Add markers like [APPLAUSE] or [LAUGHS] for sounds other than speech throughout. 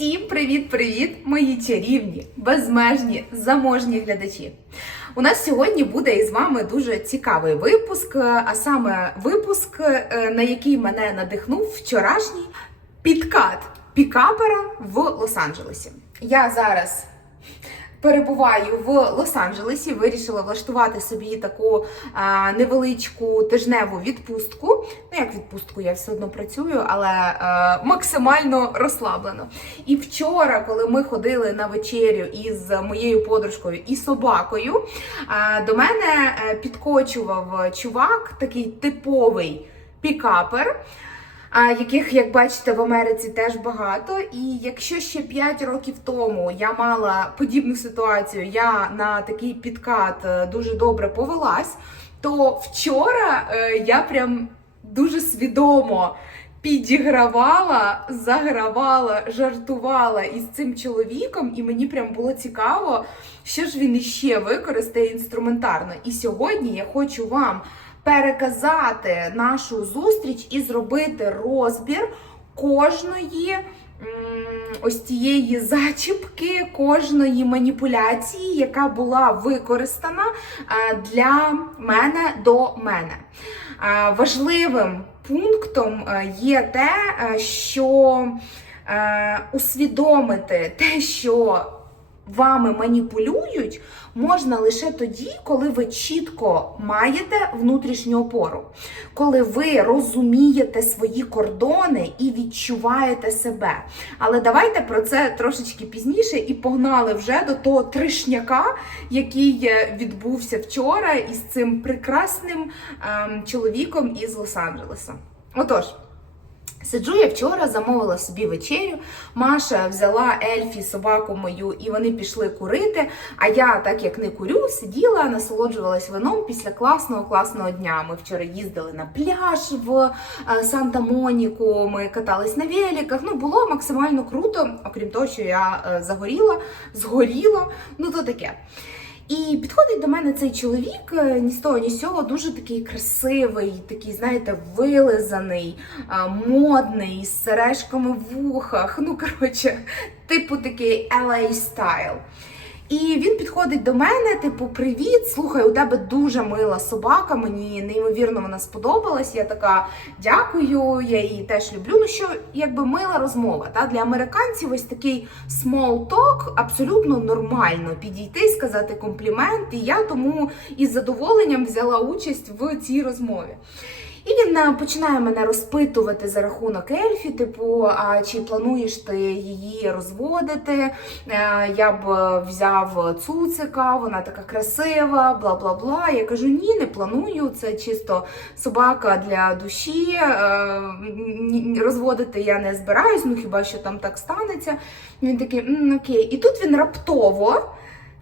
Всім привіт-привіт, мої чарівні, безмежні, заможні глядачі. У нас сьогодні буде із вами дуже цікавий випуск, а саме випуск, е, на який мене надихнув вчорашній підкат пікапера в Лос-Анджелесі. Я зараз перебуваю в Лос-Анджелесі, вирішила влаштувати собі таку а, невеличку тижневу відпустку. Ну, як відпустку, я все одно працюю, але а, максимально розслаблено. І вчора, коли ми ходили на вечерю із моєю подружкою і собакою, а, до мене е, підкочував чувак, такий типовий пікапер. А яких, як бачите, в Америці теж багато. І якщо ще 5 років тому я мала подібну ситуацію, я на такий підкат е, дуже добре повелась, то вчора е, я прям дуже свідомо підігравала, загравала, жартувала із цим чоловіком, і мені прям було цікаво, що ж він іще використає інструментарно. І сьогодні я хочу вам переказати нашу зустріч і зробити розбір кожної ось цієї зачіпки, кожної маніпуляції, яка була використана е, для мене до мене. Е, Важливим пунктом е, є те, що усвідомити те, що вами маніпулюють, можна лише тоді, коли ви чітко маєте внутрішню опору, коли ви розумієте свої кордони і відчуваєте себе. Але давайте про це трошечки пізніше і погнали вже до того тришняка, який е, відбувся вчора із цим прекрасним ем, чоловіком із Лос-Анджелеса. Отож. Сиджу я вчора, замовила собі вечерю. Маша взяла Ельфі, собаку мою, і вони пішли курити. А я, так як не курю, сиділа, насолоджувалась вином після класного класного дня. Ми вчора їздили на пляж в е, Санта-Моніку. Ми катались на великах. Ну було максимально круто, окрім того, що я е, загоріла, згоріла. Ну то таке. І підходить до мене цей чоловік е, ні з того, ні з цього, дуже такий красивий, такий, знаєте, вилизаний, модний, з сережками в вухах. Ну, коротше, типу такий LA стайл. І він підходить до мене, типу, привіт, слухай, у тебе дуже мила собака, мені неймовірно вона сподобалась. Я така дякую, я її теж люблю. Ну що, якби мила розмова. Та? Для американців ось такий small talk абсолютно нормально підійти, сказати комплімент. І я тому із задоволенням взяла участь в цій розмові. І він е, починає мене розпитувати за рахунок Ельфі, типу, а чи плануєш ти її розводити? Е, Я б е, взяв цуцика, вона така красива, бла бла бла. Я кажу, ні, не планую. Це чисто собака для душі. Розводити я не збираюсь, ну хіба що там так станеться. Він такий, «М, окей. І тут він раптово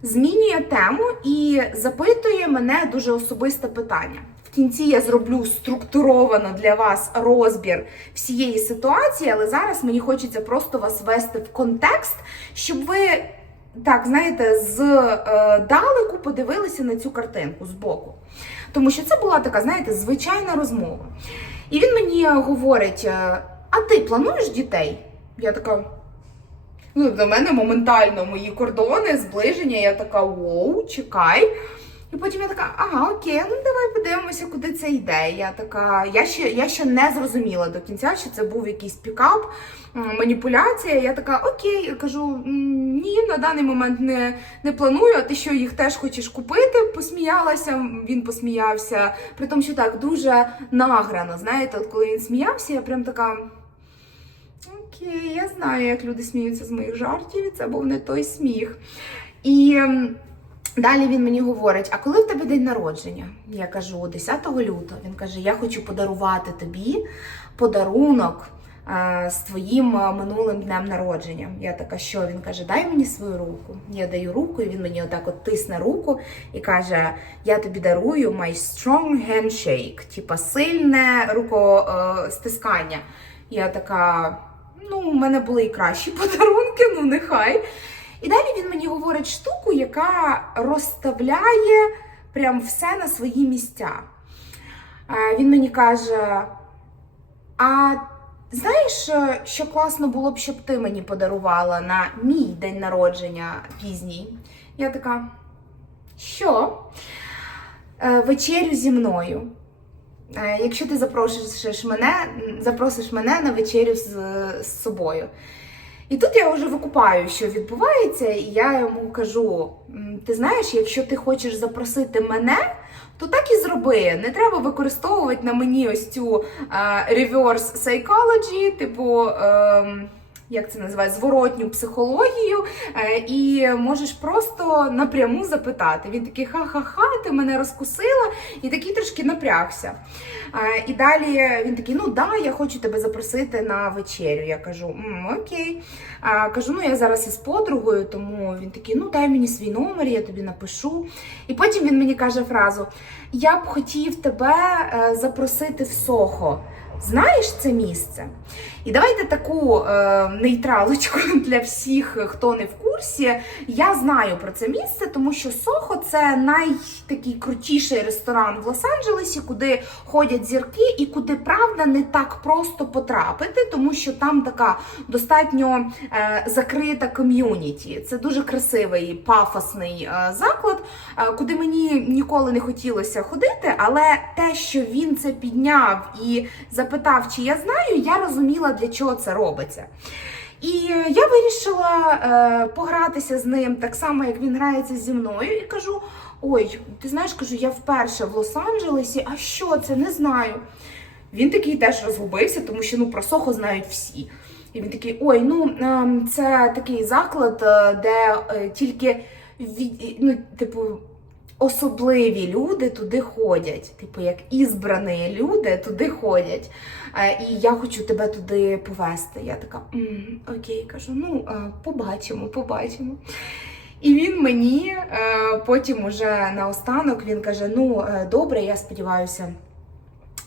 змінює тему і запитує мене дуже особисте питання. Кінці я зроблю структуровано для вас розбір всієї ситуації, але зараз мені хочеться просто вас ввести в контекст, щоб ви. Так, знаєте, з е, далеку подивилися на цю картинку збоку. Тому що це була така, знаєте, звичайна розмова. І він мені говорить: е, а ти плануєш дітей? Я така. Ну, до мене моментально мої кордони, зближення, я така воу, чекай. І потім я така, ага, окей, ну давай подивимося, куди це йде. Я така, я ще, я ще не зрозуміла до кінця, що це був якийсь пікап, маніпуляція. Я така, окей, я кажу, ні, на даний момент не, не планую, а ти що їх теж хочеш купити? Посміялася, він посміявся. При тому, що так дуже награно. Знаєте, от коли він сміявся, я прям така. Окей, я знаю, як люди сміються з моїх жартів, це був не той сміх. І далі він мені говорить: а коли в тебе день народження? Я кажу, 10 лютого. Він каже: Я хочу подарувати тобі подарунок. е, З твоїм е, минулим днем народження. Я така, що він каже, дай мені свою руку. Я даю руку, і він мені отак от тисне руку і каже: Я тобі дарую my strong handshake, типа сильне рукостискання. Я така, ну, у мене були і кращі [LAUGHS] подарунки, ну нехай. І далі він мені говорить штуку, яка розставляє прям все на свої місця. Він мені каже: А знаєш, е, що класно було б, щоб ти мені подарувала на мій день народження пізній? Я така, що? Е, вечерю зі мною. Е, Якщо ти запросиш мене, запросиш мене на вечерю з, з собою. І тут я вже викупаю, що відбувається, і я йому кажу: ти знаєш, якщо ти хочеш запросити мене, то так і зроби. Не треба використовувати на мені ось цю е, reverse psychology, типу. ем, як це називає, зворотню психологію, е, і можеш просто напряму запитати. Він такий ха-ха-ха, ти мене розкусила, і такий трошки напрягся. Е, І далі він такий: ну да, я хочу тебе запросити на вечерю. Я кажу, «М, окей. Кажу, ну я зараз із подругою, тому він такий, ну дай мені свій номер, я тобі напишу. І потім він мені каже фразу: Я б хотів тебе е, запросити в Сохо. Знаєш це місце? І давайте таку е, нейтралочку [LAUGHS] для всіх, хто не в курсі. Я знаю про це місце, тому що Сохо це найтакий крутіший ресторан в Лос-Анджелесі, куди ходять зірки, і куди правда не так просто потрапити, тому що там така достатньо е, закрита ком'юніті. Це дуже красивий, пафосний е, заклад, е, куди мені ніколи не хотілося ходити, але те, що він це підняв і запитав, чи я знаю, я розуміла, для чого це робиться. І е, я вирішила е, погратися з ним так само, як він грається зі мною, і кажу: ой, ти знаєш, кажу, я вперше в Лос-Анджелесі, а що це? Не знаю. Він такий теж розгубився, тому що ну про Сохо знають всі. І він такий: ой, ну ем, це такий заклад, е, де е, тільки від, ну, типу, особливі люди туди ходять. Типу, як ізбрані люди туди ходять. Е, І я хочу тебе туди повезти. Я така, «М, окей, кажу, ну е, побачимо, побачимо. І він мені е, потім уже наостанок він каже: Ну, добре, я сподіваюся.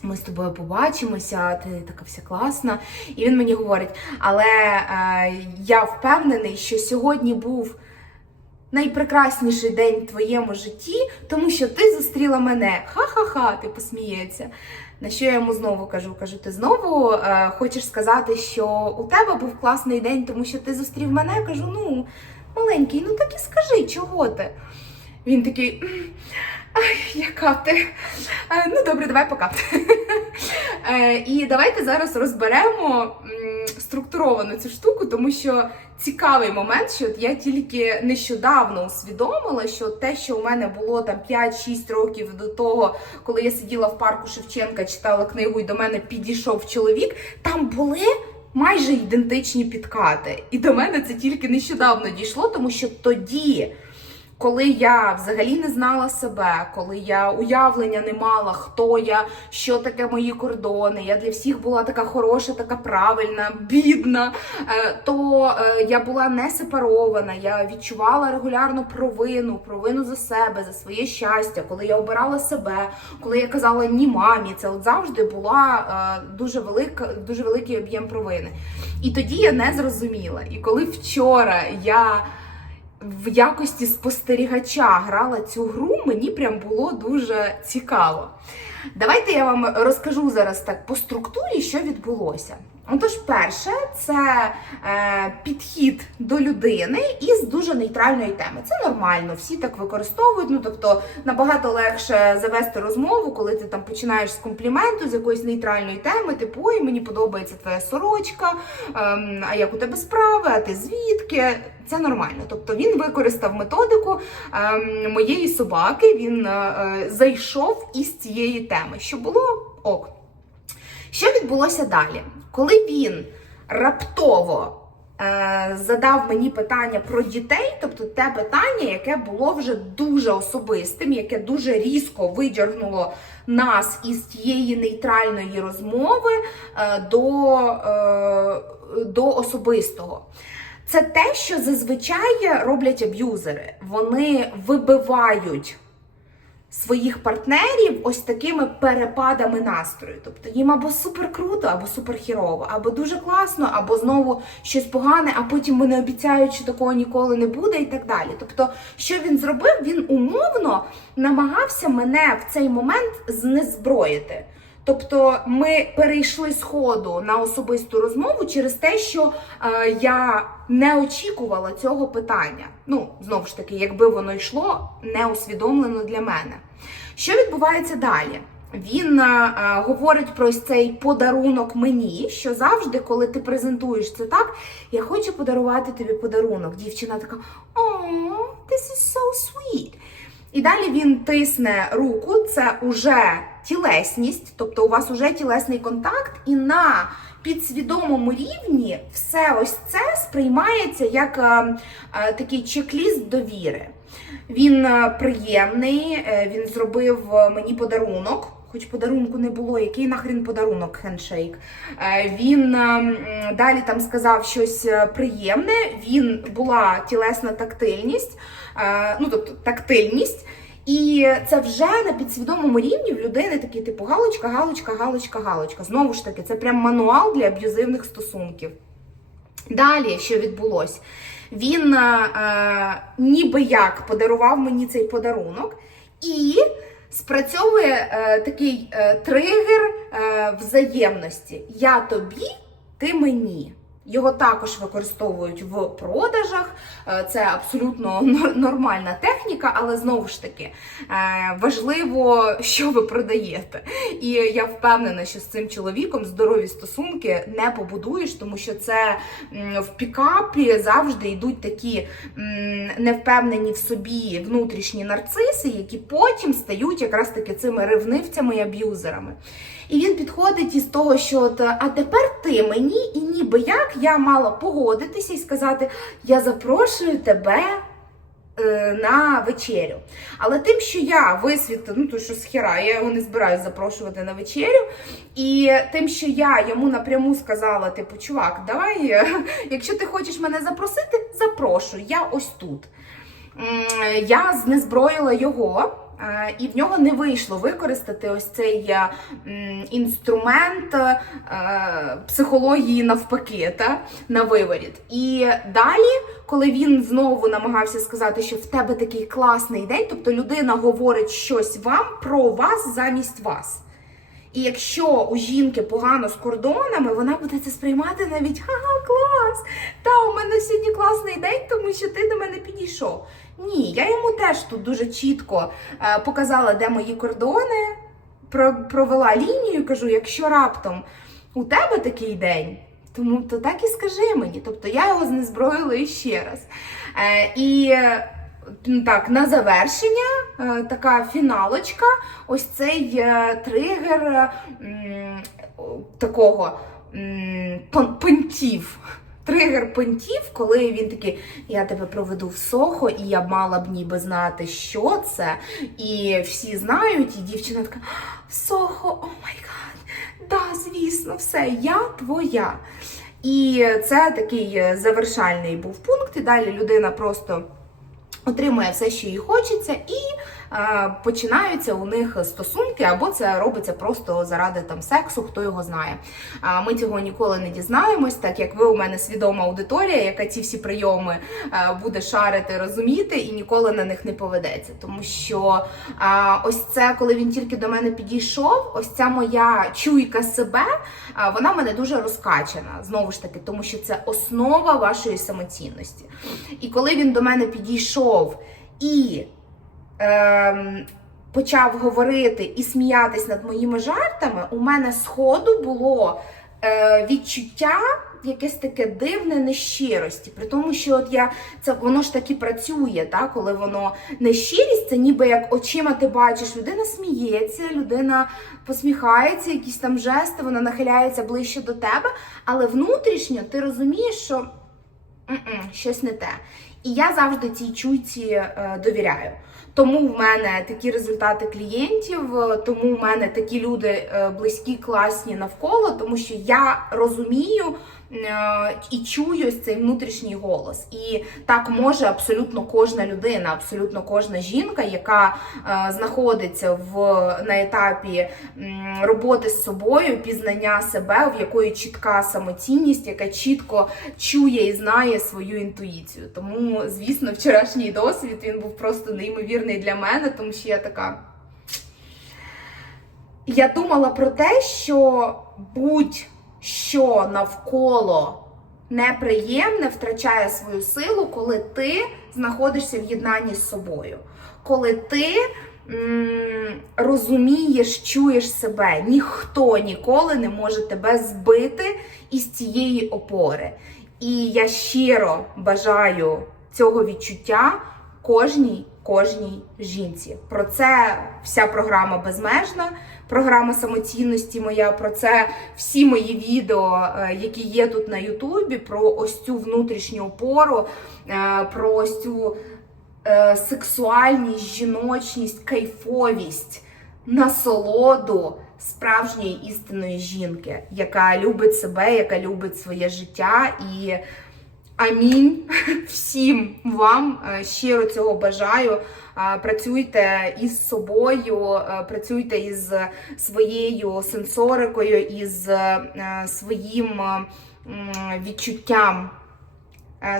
Ми з тобою побачимося, ти така вся класна. І він мені говорить: але е, я впевнений, що сьогодні був найпрекрасніший день в твоєму житті, тому що ти зустріла мене. Ха-ха-ха, ти посміється. На що я йому знову кажу? Кажу, ти знову е, хочеш сказати, що у тебе був класний день, тому що ти зустрів мене? Я кажу, ну, маленький, ну так і скажи, чого ти? Він такий. Ай, яка ти? Е, Ну, добре, давай пока. [LAUGHS] Е, І давайте зараз розберемо структуровано цю штуку, тому що цікавий момент, що я тільки нещодавно усвідомила, що те, що у мене було там 5-6 років до того, коли я сиділа в парку Шевченка, читала книгу, і до мене підійшов чоловік, там були. Майже ідентичні підкати. І до мене це тільки нещодавно дійшло, тому що тоді, коли я взагалі не знала себе, коли я уявлення не мала, хто я, що таке мої кордони, я для всіх була така хороша, така правильна, бідна, е, то е, я була не сепарована, я відчувала регулярно провину, провину за себе, за своє щастя, коли я обирала себе, коли я казала ні мамі, це от завжди була е, дуже велика, дуже великий об'єм провини. І тоді я не зрозуміла. І коли вчора я в якості спостерігача грала цю гру, мені прям було дуже цікаво. Давайте я вам розкажу зараз так по структурі, що відбулося. Отож, перше, це е, підхід до людини із дуже нейтральної теми. Це нормально, всі так використовують. Ну тобто набагато легше завести розмову, коли ти там починаєш з компліменту, з якоїсь нейтральної теми, типу, ой, мені подобається твоя сорочка, ем, а як у тебе справи, а ти звідки? Це нормально. Тобто він використав методику ем, моєї собаки, він е, е, зайшов із цієї теми, що було ок. Що відбулося далі? Коли він раптово е, задав мені питання про дітей, тобто те питання, яке було вже дуже особистим, яке дуже різко видіргнуло нас із тієї нейтральної розмови до, до особистого. Це те, що зазвичай роблять аб'юзери. Вони вибивають своїх партнерів ось такими перепадами настрою. Тобто їм або супер круто, або супер хірово, або дуже класно, або знову щось погане, а потім вони обіцяють, що такого ніколи не буде, і так далі. Тобто, що він зробив? Він умовно намагався мене в цей момент знезброїти. Тобто ми перейшли з ходу на особисту розмову через те, що е, я не очікувала цього питання. Ну, знову ж таки, якби воно йшло не усвідомлено для мене. Що відбувається далі? Він е, е, говорить про цей подарунок мені, що завжди, коли ти презентуєш це так, я хочу подарувати тобі подарунок. Дівчина така: Oh, this is so sweet. І далі він тисне руку, це уже тілесність, тобто у вас уже тілесний контакт, і на підсвідомому рівні все ось це сприймається як е, е, такий чек-ліст довіри. Він е, приємний, він зробив мені подарунок. Хоч подарунку не було, який нахрін подарунок хендшейк. Він далі там сказав щось приємне. Він була тілесна тактильність, ну тобто тактильність. І це вже на підсвідомому рівні в людини такий типу галочка, галочка, галочка, галочка. Знову ж таки, це прям мануал для аб'юзивних стосунків. Далі, що відбулося? Він е, е, ніби як подарував мені цей подарунок, і спрацьовує е, такий е, тригер е, взаємності. Я тобі, ти мені. Його також використовують в продажах. Е, Це абсолютно [LAUGHS] нормальна техніка, але знову ж таки е, важливо, що ви продаєте. І я впевнена, що з цим чоловіком здорові стосунки не побудуєш, тому що це в пікапі завжди йдуть такі невпевнені в собі внутрішні нарциси, які потім стають якраз таки цими ревнивцями і аб'юзерами. І він підходить із того, що от, а тепер ти мені, і ніби як я мала погодитися і сказати: Я запрошую тебе е, на вечерю. Але тим, що я висвітлила, ну то що з хіра, я його не збираюсь запрошувати на вечерю. І тим, що я йому напряму сказала: типу, чувак, давай, е, [LAUGHS] якщо ти хочеш мене запросити, запрошуй, я ось тут. Я знезброїла його. Е, І в нього не вийшло використати ось цей е, інструмент е, психології навпаки, та, на виворіт. І далі, коли він знову намагався сказати, що в тебе такий класний день, тобто людина говорить щось вам про вас замість вас. І якщо у жінки погано з кордонами, вона буде це сприймати навіть ха-ха, клас! Та у мене сьогодні класний день, тому що ти до мене підійшов. Ні, я йому теж тут дуже чітко е, показала, де мої кордони, про, провела лінію, кажу, якщо раптом у тебе такий день, тому то так і скажи мені. Тобто я його знезброїла іще раз. Е, і так, на завершення, е, така фіналочка, ось цей е, тригер е, такого м, понтів. Тригер понтів, коли він такий, я тебе проведу в Сохо, і я мала б ніби знати, що це. І всі знають, і дівчина така Сохо, о май гад, да, звісно, все, я твоя. І це такий завершальний був пункт. І далі людина просто отримує все, що їй хочеться, і починаються у них стосунки, або це робиться просто заради там сексу, хто його знає. Ми цього ніколи не дізнаємось, так як ви у мене свідома аудиторія, яка ці всі прийоми е, буде шарити, розуміти і ніколи на них не поведеться. Тому що ось це, коли він тільки до мене підійшов, ось ця моя чуйка себе, вона мене дуже розкачана. Знову ж таки, тому що це основа вашої самоцінності. І коли він до мене підійшов і ем, почав говорити і сміятись над моїми жартами, у мене сходу було е, відчуття. Якесь таке дивне нещирості, при тому, що от я це воно ж таки працює, та коли воно нещирість, це ніби як очима ти бачиш, людина сміється, людина посміхається, якісь там жести, вона нахиляється ближче до тебе, але внутрішньо ти розумієш, що щось не те. І я завжди цій чуйці е, довіряю. Тому в мене такі результати клієнтів, е, тому в мене такі люди е, близькі, класні навколо, тому що я розумію е, і чую цей внутрішній голос. І так може абсолютно кожна людина, абсолютно кожна жінка, яка знаходиться в на етапі роботи з собою, пізнання себе, в якої чітка самоцінність, яка чітко чує і знає свою інтуїцію. Тому, звісно, вчорашній досвід він був просто неймовірний для мене, тому що я така. я думала про те, що будь-що навколо неприємне втрачає свою силу, коли ти знаходишся в єднанні з собою, коли ти м, розумієш, чуєш себе. Ніхто ніколи не може тебе збити із цієї опори. І я щиро бажаю цього відчуття кожній кожній жінці. Про це вся програма безмежна, програма самоцінності моя. Про це всі мої відео, е, які є тут на Ютубі, про ось цю внутрішню опору, е, про ось цю е, сексуальність, жіночність, кайфовість, насолоду справжньої істинної жінки, яка любить себе, яка любить своє життя і. Амінь всім вам е, щиро цього бажаю. Е, Працюйте із собою, е, працюйте із своєю сенсорикою, із своїм відчуттям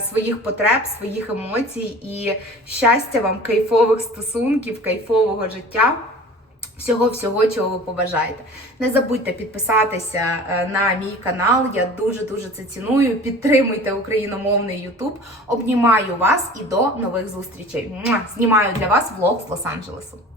своїх потреб, своїх емоцій і щастя вам, кайфових стосунків, кайфового життя. Всього всього, чого ви побажаєте. Не забудьте підписатися е, на мій канал. Я дуже дуже це ціную. Підтримуйте україномовний Ютуб. Обнімаю вас і до нових зустрічей. Знімаю для вас влог з Лос-Анджелесу.